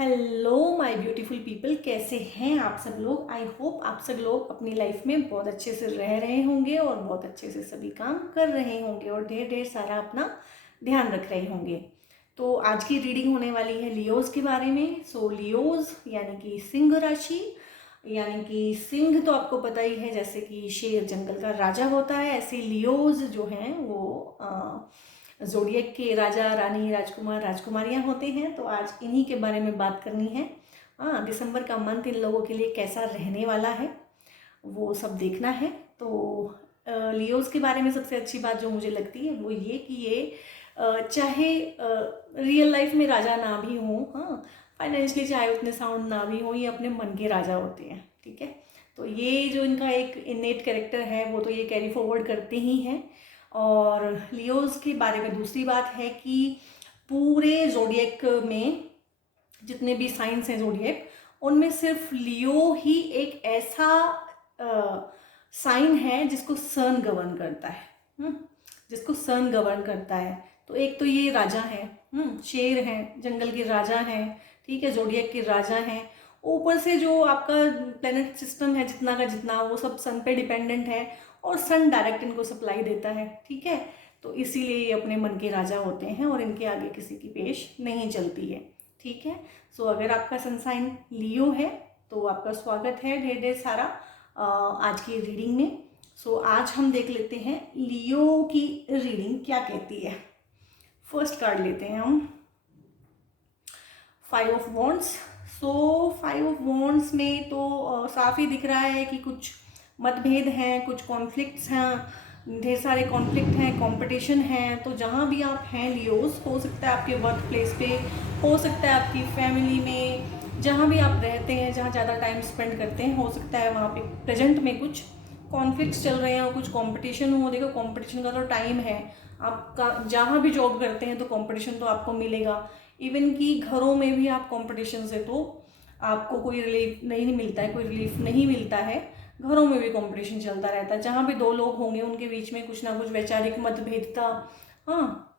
Hello my beautiful people, कैसे हैं आप सब लोग। आई होप आप सब लोग अपनी लाइफ में बहुत अच्छे से रह रहे होंगे और बहुत अच्छे से सभी काम कर रहे होंगे और ढेर ढेर सारा अपना ध्यान रख रहे होंगे। तो आज की रीडिंग होने वाली है लियोज के बारे में। सो लियोज यानी कि सिंह राशि, यानी कि सिंह तो आपको पता ही है, जैसे कि शेर जंगल का राजा होता है, ऐसे लियोज जो हैं वो जोडियक के राजा रानी राजकुमार राजकुमारियां होते हैं। तो आज इन्हीं के बारे में बात करनी है। हाँ, दिसंबर का मंथ इन लोगों के लिए कैसा रहने वाला है वो सब देखना है। तो लियोज के बारे में सबसे अच्छी बात जो मुझे लगती है वो ये कि ये चाहे रियल लाइफ में राजा ना भी हों, हाँ, फाइनेंशियली चाहे उतने साउंड ना भी हों, ये अपने मन के राजा होते हैं। ठीक है, तो ये जो इनका एक इनेट कैरेक्टर है वो तो ये कैरी फॉरवर्ड करते ही हैं। और लियोज के बारे में दूसरी बात है कि पूरे जोडियक में जितने भी साइंस हैं जोडियक, उनमें सिर्फ लियो ही एक ऐसा साइन है जिसको सन गवर्न करता है। जिसको सन गवर्न करता है। तो एक तो ये राजा है, शेर हैं, जंगल के राजा हैं, ठीक है, जोडियक के राजा हैं। ऊपर से जो आपका प्लेनेट सिस्टम है जितना का जितना, वो सब सन पे डिपेंडेंट है और सन डायरेक्ट इनको सप्लाई देता है। ठीक है, तो इसीलिए ये अपने मन के राजा होते हैं और इनके आगे किसी की पेश नहीं चलती है। ठीक है, सो अगर आपका सन साइन लियो है तो आपका स्वागत है ढेर ढेर सारा आज की रीडिंग में। सो आज हम देख लेते हैं लियो की रीडिंग क्या कहती है। फर्स्ट कार्ड लेते हैं हम, 5 of wands. So 5 of wands में तो साफ ही दिख रहा है कि कुछ मतभेद हैं, कुछ कॉन्फ्लिक्ट्स हैं, ढेर सारे कॉन्फ्लिक्ट हैं, कंपटीशन है। तो जहाँ भी आप हैं लियोज, हो सकता है आपके वर्क प्लेस पे, हो सकता है आपकी फैमिली में, जहाँ भी आप रहते हैं, जहाँ ज़्यादा टाइम स्पेंड करते हैं, हो सकता है वहाँ पे प्रेजेंट में कुछ कॉन्फ्लिक्ट्स चल रहे हैं और कुछ कंपटीशन हो। देखो, कंपटीशन का तो टाइम है, आपका जहाँ भी जॉब करते हैं तो कंपटीशन तो आपको मिलेगा। इवन कि घरों में भी आप कंपटीशन से तो आपको कोई रिलीफ नहीं मिलता है, कोई रिलीफ नहीं मिलता है। घरों में भी कंपटीशन चलता रहता है, जहाँ भी दो लोग होंगे उनके बीच में कुछ ना कुछ वैचारिक मतभेदता, हाँ,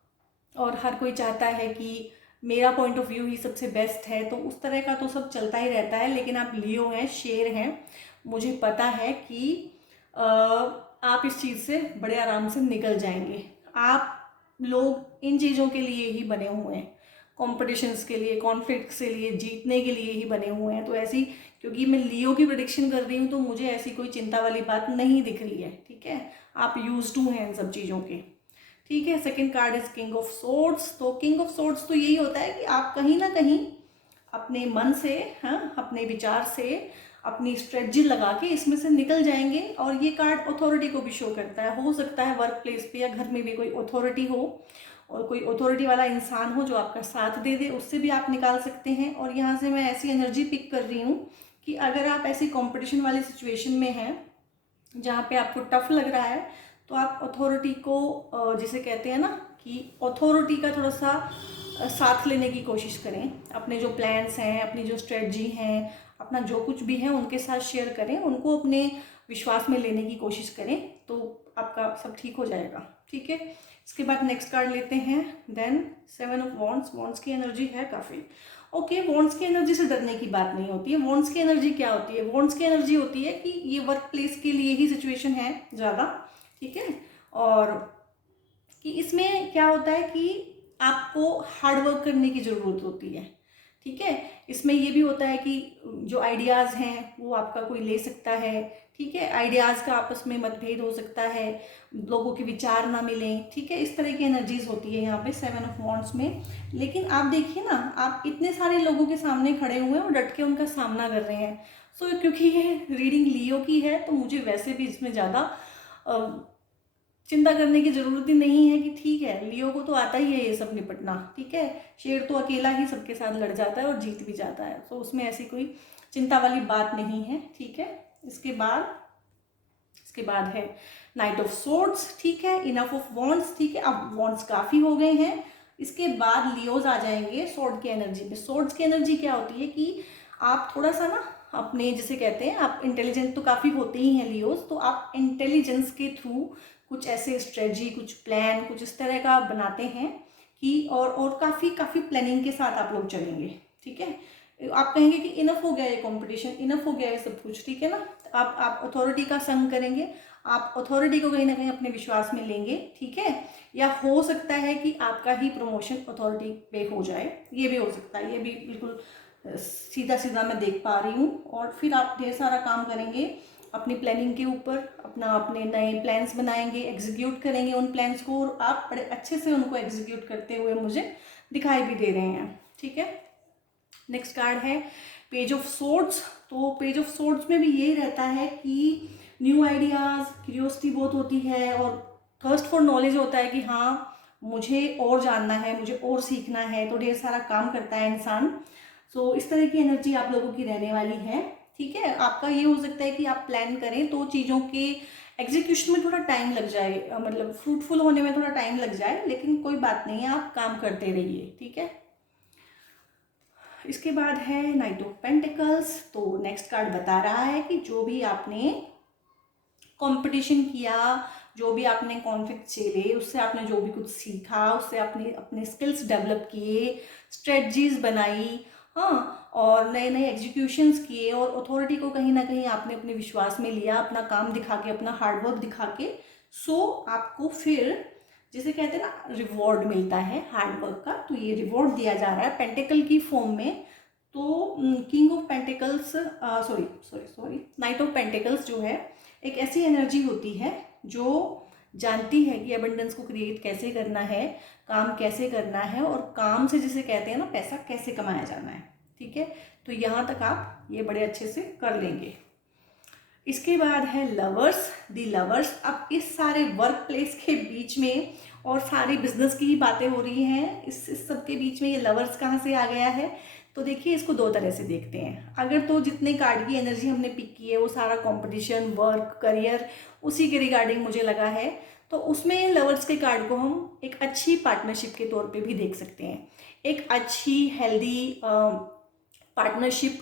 और हर कोई चाहता है कि मेरा पॉइंट ऑफ व्यू ही सबसे बेस्ट है। तो उस तरह का तो सब चलता ही रहता है। लेकिन आप लियो हैं, शेर हैं, मुझे पता है कि आप इस चीज़ से बड़े आराम से निकल जाएंगे। आप लोग इन चीज़ों के लिए ही बने हुए हैं, कॉम्पिटिशन्स के लिए, कॉन्फ्लिक्ट्स के लिए, जीतने के लिए ही बने हुए हैं। तो ऐसी, क्योंकि मैं लियो की प्रेडिक्शन कर रही हूँ तो मुझे ऐसी कोई चिंता वाली बात नहीं दिख रही है। ठीक है, आप यूज टू हैं इन सब चीज़ों के। ठीक है, second card is king of swords. तो किंग ऑफ सोर्ड्स तो यही होता है कि आप कहीं ना कहीं अपने मन से, हाँ, अपने विचार से, अपनी स्ट्रेटजी लगा के इसमें से निकल जाएंगे। और ये कार्ड अथॉरिटी को भी शो करता है। हो सकता है वर्क प्लेस पे या घर में भी कोई अथॉरिटी हो और कोई अथॉरिटी वाला इंसान हो जो आपका साथ दे दे, उससे भी आप निकाल सकते हैं। और यहाँ से मैं ऐसी एनर्जी पिक कर रही हूँ कि अगर आप ऐसी कंपटीशन वाली सिचुएशन में हैं जहाँ पे आपको टफ लग रहा है, तो आप अथॉरिटी को, जिसे कहते हैं ना कि अथॉरिटी का थोड़ा सा साथ लेने की कोशिश करें। अपने जो प्लान्स हैं, अपनी जो स्ट्रेटजी हैं, अपना जो कुछ भी है उनके साथ शेयर करें, उनको अपने विश्वास में लेने की कोशिश करें, तो आपका सब ठीक हो जाएगा। ठीक है, इसके बाद नेक्स्ट कार्ड लेते हैं। Then 7 of wands. वॉन्ड्स की एनर्जी है काफ़ी ओके। वॉन्ड्स की एनर्जी से डरने की बात नहीं होती है। वॉन्ड्स की एनर्जी क्या होती है? वॉन्ड्स की एनर्जी होती है कि ये वर्क प्लेस के लिए ही सिचुएशन है ज़्यादा। ठीक है, और कि इसमें क्या होता है कि आपको हार्ड वर्क करने की ज़रूरत होती है। ठीक है, इसमें ये भी होता है कि जो आइडियाज़ हैं वो आपका कोई ले सकता है। ठीक है, आइडियाज़ का आपस में मतभेद हो सकता है, लोगों के विचार ना मिलें। ठीक है, इस तरह की एनर्जीज होती है यहाँ पे 7 ऑफ वॉन्ड्स में। लेकिन आप देखिए ना, आप इतने सारे लोगों के सामने खड़े हुए हैं और डट के उनका सामना कर रहे हैं। सो क्योंकि ये रीडिंग लियो की है तो मुझे वैसे भी इसमें ज़्यादा चिंता करने की ज़रूरत ही नहीं है कि ठीक है, लियो को तो आता ही है ये सब निपटना। ठीक है, शेर तो अकेला ही सबके साथ लड़ जाता है और जीत भी जाता है, तो उसमें ऐसी कोई चिंता वाली बात नहीं है। ठीक है, इसके बाद है नाइट ऑफ सोर्ड्स। ठीक है, इनफ ऑफ वॉन्ड्स। ठीक है, अब वॉन्ड्स काफ़ी हो गए हैं। इसके बाद लियोज आ जाएंगे सोर्ड की एनर्जी में। सोर्ड्स की एनर्जी क्या होती है कि आप थोड़ा सा ना अपने, जिसे कहते हैं, आप इंटेलिजेंट तो काफ़ी होते ही हैं लियोज, तो आप इंटेलिजेंस के थ्रू कुछ ऐसे स्ट्रेटजी, कुछ प्लान, कुछ इस तरह का बनाते हैं कि और काफ़ी प्लानिंग के साथ आप लोग चलेंगे। ठीक है, आप कहेंगे कि इनफ हो गया ये कंपटीशन, इनफ हो गया ये सब कुछ, ठीक है ना। आप अथॉरिटी का संग करेंगे, आप अथॉरिटी को कहीं ना कहीं अपने विश्वास में लेंगे, ठीक है। या हो सकता है कि आपका ही प्रमोशन अथॉरिटी पे हो जाए, ये भी हो सकता है, ये भी बिल्कुल सीधा सीधा मैं देख पा रही हूँ। और फिर आप ढेर सारा काम करेंगे अपनी प्लानिंग के ऊपर, अपने नए प्लान्स बनाएंगे, एग्जीक्यूट करेंगे उन प्लान्स को, और आप बड़े अच्छे से उनको एग्जीक्यूट करते हुए मुझे दिखाई भी दे रहे हैं, ठीक है। नेक्स्ट कार्ड है पेज ऑफ सोर्ड्स। तो पेज ऑफ सोर्ड्स में भी यही रहता है कि न्यू आइडियाज़, क्यूरियोसिटी बहुत होती है, और थर्स्ट फॉर नॉलेज होता है कि हाँ मुझे और जानना है, मुझे और सीखना है, तो ढेर सारा काम करता है इंसान। सो इस तरह की एनर्जी आप लोगों की रहने वाली है, ठीक है। आपका ये हो सकता है कि आप प्लान करें तो चीज़ों के एग्जीक्यूशन में थोड़ा टाइम लग जाए, मतलब फ्रूटफुल होने में थोड़ा टाइम लग जाए, लेकिन कोई बात नहीं है, आप काम करते रहिए, ठीक है। इसके बाद है नाइट ऑफ पेंटिकल्स। तो नेक्स्ट कार्ड बता रहा है कि जो भी आपने कंपटीशन किया, जो भी आपने कॉन्फ्लिक्ट झेले, उससे आपने जो भी कुछ सीखा, उससे आपने अपने स्किल्स डेवलप किए, स्ट्रेटजीज बनाई, हाँ, और नए नए एग्जीक्यूशंस किए, और अथॉरिटी को कहीं ना कहीं आपने अपने विश्वास में लिया, अपना काम दिखा के, अपना हार्डवर्क दिखा के। सो आपको फिर जिसे कहते हैं ना रिवॉर्ड मिलता है हार्डवर्क का, तो ये रिवॉर्ड दिया जा रहा है पेंटिकल की फॉर्म में। तो king of pentacles, sorry sorry sorry night of pentacles जो है एक ऐसी एनर्जी होती है जो जानती है कि एबंडेंस को क्रिएट कैसे करना है, काम कैसे करना है, और काम से जिसे कहते हैं ना पैसा कैसे कमाया जाना है, ठीक है। तो यहाँ तक आप ये बड़े अच्छे से कर लेंगे। इसके बाद है लवर्स, दी लवर्स। अब इस सारे वर्क प्लेस के बीच में और सारी बिजनेस की ही बातें हो रही हैं, इस सब के बीच में ये लवर्स कहाँ से आ गया है। तो देखिए इसको दो तरह से देखते हैं। अगर तो जितने कार्ड की एनर्जी हमने पिक की है वो सारा कंपटीशन, वर्क, करियर, उसी के रिगार्डिंग मुझे लगा है, तो उसमें लवर्स के कार्ड को हम एक अच्छी पार्टनरशिप के तौर पे भी देख सकते हैं। एक अच्छी हेल्दी पार्टनरशिप,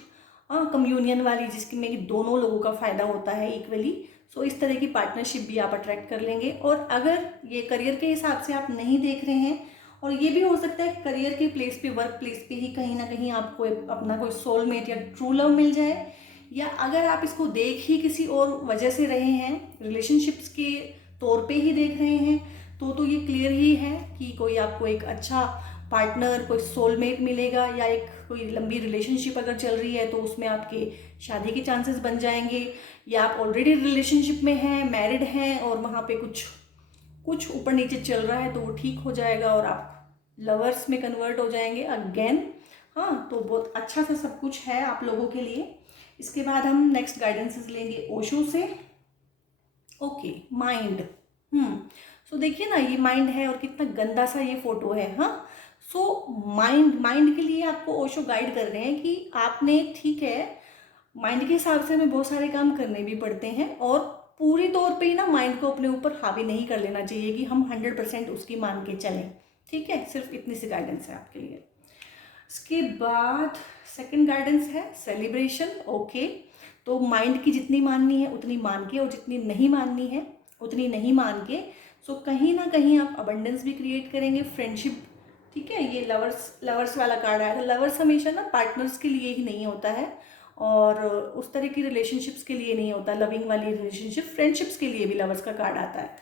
कम्युनियन वाली, जिसमें दोनों लोगों का फ़ायदा होता है इक्वली। सो इस तरह की पार्टनरशिप भी आप अट्रैक्ट कर लेंगे। और अगर ये करियर के हिसाब से आप नहीं देख रहे हैं, और ये भी हो सकता है करियर के प्लेस पे, वर्क प्लेस पे ही कहीं ना कहीं आपको अपना कोई सोलमेट या ट्रू लव मिल जाए, या अगर आप इसको देख ही किसी और वजह से रहे हैं, रिलेशनशिप्स के तौर पे ही देख रहे हैं, तो ये क्लियर ही है कि कोई आपको एक अच्छा पार्टनर, कोई सोलमेट मिलेगा, या एक कोई लंबी रिलेशनशिप अगर चल रही है तो उसमें आपके शादी के चांसेस बन जाएंगे, या आप ऑलरेडी रिलेशनशिप में हैं, मैरिड हैं, और वहाँ पे कुछ ऊपर नीचे चल रहा है, तो वो ठीक हो जाएगा और आप लवर्स में कन्वर्ट हो जाएंगे अगेन। हाँ, तो बहुत अच्छा सा सब कुछ है आप लोगों के लिए। इसके बाद हम नेक्स्ट गाइडेंसेस लेंगे ओशो से। Okay, mind. सो देखिए ना, ये माइंड है और कितना गंदा सा ये फोटो है। हाँ, सो माइंड के लिए आपको ओशो गाइड कर रहे हैं कि आपने, ठीक है, माइंड के हिसाब से हमें बहुत सारे काम करने भी पड़ते हैं, और पूरी तौर पे ही ना माइंड को अपने ऊपर हावी नहीं कर लेना चाहिए कि हम 100% उसकी मान के चलें, ठीक है। सिर्फ इतनी सी गाइडेंस है आपके लिए। इसके बाद सेकंड गाइडेंस है सेलिब्रेशन। ओके, तो माइंड की जितनी माननी है उतनी मान के, और जितनी नहीं माननी है उतनी नहीं मान के। सो कहीं ना कहीं आप अबंडेंस भी क्रिएट करेंगे, फ्रेंडशिप, ठीक है। ये लवर्स वाला कार्ड आया था। लवर्स हमेशा ना पार्टनर्स के लिए ही नहीं होता है, और उस तरह की रिलेशनशिप्स के लिए नहीं होता, लविंग वाली रिलेशनशिप, फ्रेंडशिप्स के लिए भी लवर्स का कार्ड आता है।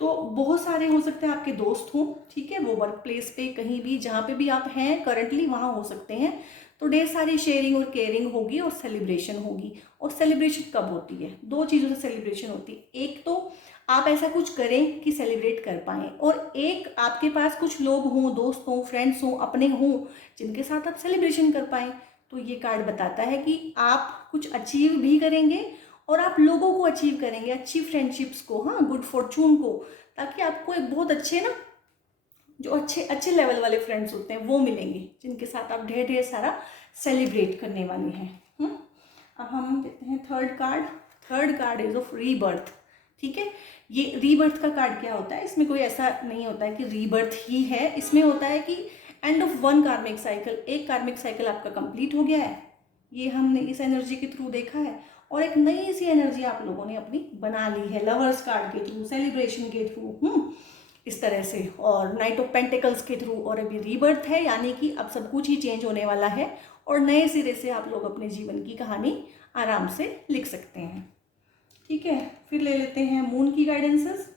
तो बहुत सारे हो सकते हैं आपके दोस्त हों, ठीक है, वो वर्क प्लेस पे कहीं भी जहाँ पे भी आप हैं करंटली वहाँ हो सकते हैं। तो ढेर सारी शेयरिंग और केयरिंग होगी, और सेलिब्रेशन होगी। और सेलिब्रेशन कब होती है? दो चीज़ों से सेलिब्रेशन होती है। एक तो आप ऐसा कुछ करें कि सेलिब्रेट कर पाएँ, और एक आपके पास कुछ लोग हों, दोस्त हों, फ्रेंड्स हों, अपने हों, जिनके साथ आप सेलिब्रेशन कर पाएँ। तो ये कार्ड बताता है कि आप कुछ अचीव भी करेंगे, और आप लोगों को अचीव करेंगे, अच्छी फ्रेंडशिप्स को, हाँ, गुड फॉर्चून को, ताकि आपको एक बहुत अच्छे ना, जो अच्छे अच्छे लेवल वाले फ्रेंड्स होते हैं वो मिलेंगे, जिनके साथ आप ढेर ढेर सारा सेलिब्रेट करने वाले हैं। अब हम देते हैं third card. Third card is of rebirth, ठीक है। ये रीबर्थ का कार्ड क्या होता है? इसमें कोई ऐसा नहीं होता है कि रीबर्थ ही है, इसमें होता है कि एंड ऑफ वन कार्मिक साइकिल, एक कार्मिक साइकिल आपका कंप्लीट हो गया है, ये हमने इस एनर्जी के थ्रू देखा है, और एक नई सी एनर्जी आप लोगों ने अपनी बना ली है लवर्स कार्ड के थ्रू, सेलिब्रेशन के थ्रू। इस तरह से। और नाइट ऑफ पेंटिकल्स के थ्रू, और अभी रीबर्थ है, यानी कि अब सब कुछ ही चेंज होने वाला है और नए सिरे से आप लोग अपने जीवन की कहानी आराम से लिख सकते हैं। ठीक है, फिर ले लेते हैं मून की guidances.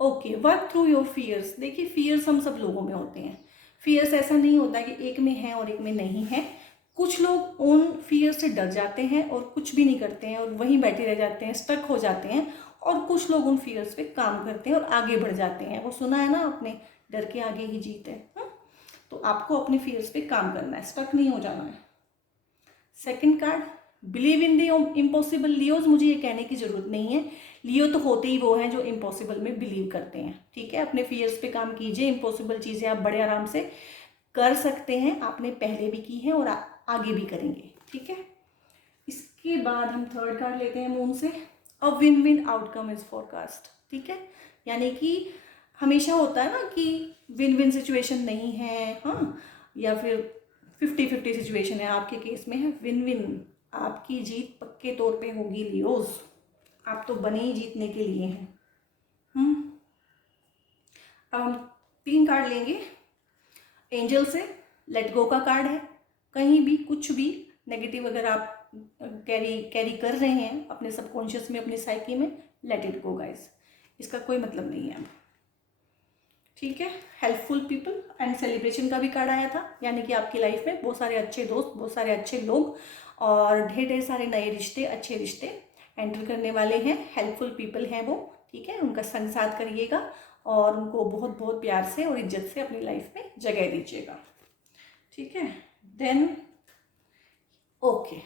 Okay, work through your fears. देखिए, फियर्स हम सब लोगों में होते हैं। फियर्स ऐसा नहीं होता कि एक में है और एक में नहीं है। कुछ लोग उन फियर से डर जाते हैं और कुछ भी नहीं करते हैं और वहीं बैठे रह जाते हैं, स्टक हो जाते हैं। और कुछ लोग उन फियर्स पे काम करते हैं और आगे बढ़ जाते हैं। वो सुना है ना आपने, डर के आगे ही जीत है। तो आपको अपने फियर्स पे काम करना है, स्टक नहीं हो जाना है। Second card, believe in the impossible. Leos, मुझे ये कहने की जरूरत नहीं है, लियो तो होते ही वो हैं जो इम्पॉसिबल में बिलीव करते हैं। ठीक है, अपने फियर्स पे काम कीजिए, इम्पॉसिबल चीज़ें आप बड़े आराम से कर सकते हैं। आपने पहले भी की है और आगे भी करेंगे। ठीक है, इसके बाद हम थर्ड कार्ड लेते हैं मून से। A win win outcome is forecast. ठीक है, यानी कि हमेशा होता है ना कि विन विन सिचुएशन नहीं है, हाँ, या फिर 50-50 सिचुएशन है। आपके केस में है विन विन। आपकी जीत पक्के तौर पे होगी लियोज, आप तो बने ही जीतने के लिए हैं। अब हम 3 कार्ड लेंगे एंजल से। लेट गो का कार्ड है। कहीं भी कुछ भी नेगेटिव अगर आप कैरी कर रहे हैं अपने सबकॉन्शियस में, अपनी साइकी में, लेट इट गो गाइस, इसका कोई मतलब नहीं है। ठीक है, हेल्पफुल पीपल एंड सेलिब्रेशन का भी कार्ड आया था, यानी कि आपकी लाइफ में बहुत सारे अच्छे दोस्त, बहुत सारे अच्छे लोग और ढेर ढेर सारे नए रिश्ते, अच्छे रिश्ते एंटर करने वाले हैं। हेल्पफुल पीपल हैं वो। ठीक है, उनका संग साथ करिएगा और उनको बहुत बहुत प्यार से और इज्जत से अपनी लाइफ में जगह दीजिएगा। ठीक है, देन ओके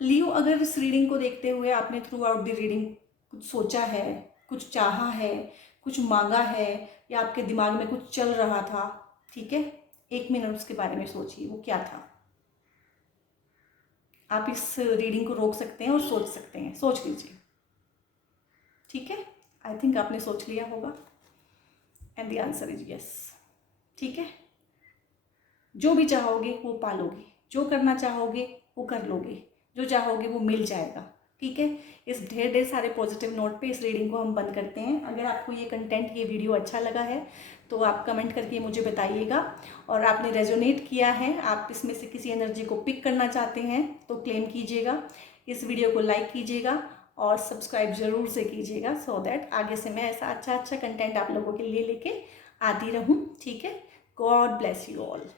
लियो, अगर इस रीडिंग को देखते हुए आपने थ्रू आउट द रीडिंग कुछ सोचा है, कुछ चाहा है, कुछ मांगा है, या आपके दिमाग में कुछ चल रहा था, ठीक है, 1 मिनट उसके बारे में सोचिए, वो क्या था। आप इस रीडिंग को रोक सकते हैं और सोच सकते हैं, सोच लीजिए। ठीक है, आई थिंक आपने सोच लिया होगा and the answer is yes. ठीक है, जो भी चाहोगे वो पालोगे, जो करना चाहोगे वो कर लोगे, जो चाहोगे वो मिल जाएगा। ठीक है, इस ढेर ढेर सारे पॉजिटिव नोट पे इस रीडिंग को हम बंद करते हैं। अगर आपको ये कंटेंट, ये वीडियो अच्छा लगा है तो आप कमेंट करके मुझे बताइएगा, और आपने रेजोनेट किया है, आप इसमें से किसी एनर्जी को पिक करना चाहते हैं तो क्लेम कीजिएगा। इस वीडियो को लाइक कीजिएगा और सब्सक्राइब ज़रूर से कीजिएगा, सो दैट आगे से मैं ऐसा अच्छा अच्छा कंटेंट आप लोगों के लिए लेके आती रहूँ। ठीक है, गॉड ब्लेस यू ऑल।